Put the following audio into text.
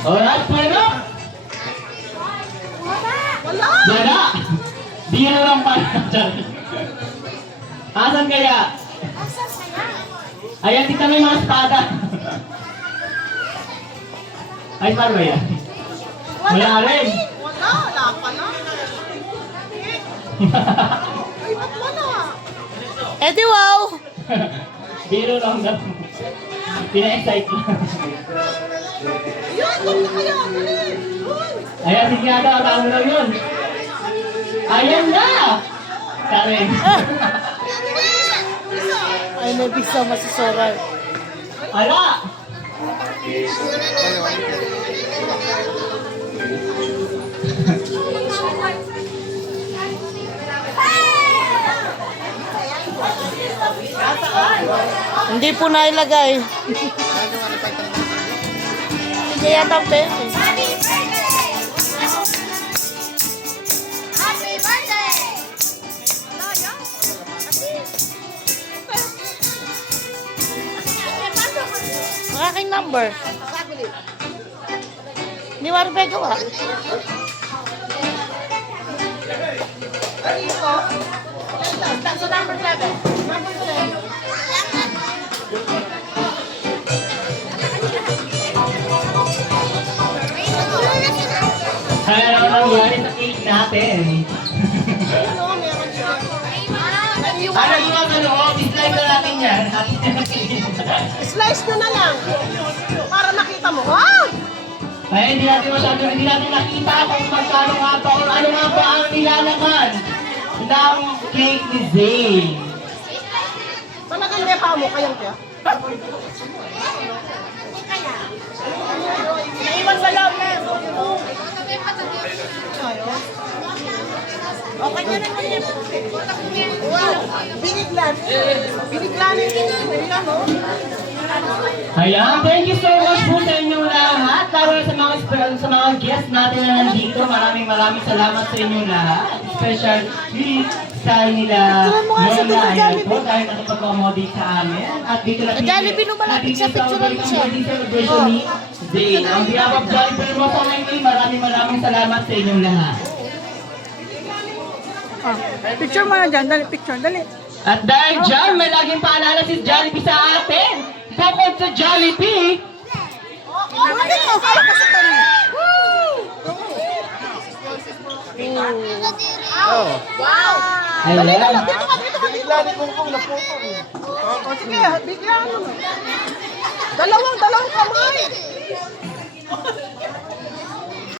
Alright, pero? Wala! Biro lang pala. Asan kaya? Ayan, tignan mo yung mga espada. Ay, paano ba yan? Wala rin. Wala pa na. Ay, ba't wala? Eh di wow! Biro lang daw. Pina-excite lang. Yun, doon na kayo. Dali. Doon. Ayan, sige nga daw. Tama lang yun. Ayan na! Karen. Ay, may bisa masusural. Ala! Hindi po nailagay. Hindi yata ang pera. Happy birthday! Ang aking number. Hindi mo rin gawa. So number 7. Number 7. Kaya ano nangyari sa cake natin? Ano yung mga ano? Dislike na natin yan. Slice nyo na lang. Para makita mo. Wow! Ay, hindi natin nakita kung magkano nga ba o ano nga ba ang nilalaman ng cake ni Zane. Talagang nepa mo kayang kaya? Naiwan sa loob na. Okay na naman yan. Wow! Biniglan. Biniglan yung no? Ayan, thank you so much po sa inyo lahat. Lalo na sa mga guests natin na nandito. Maraming salamat sa inyo lahat. Especially sa nila Lola. Ayan po, dahil nakapag-accommodate sa amin. At dito na Jollibee lumalapit sa picturean mo siya. celebration ni Zane. On behalf of Jollibee Hermosa Mainly, maraming salamat sa inyong lahat. Picture mo na dyan. Dali, picture. Dali. At dahil dyan, may laging paalala si Jollibee sa atin. Bukod sa Jollibee, Bakit mo? Kaya ka sa kanya. Wow! ayan. Dito ka, dito ka, dito ka. O sige, bigyan mo. Dalawang kamay.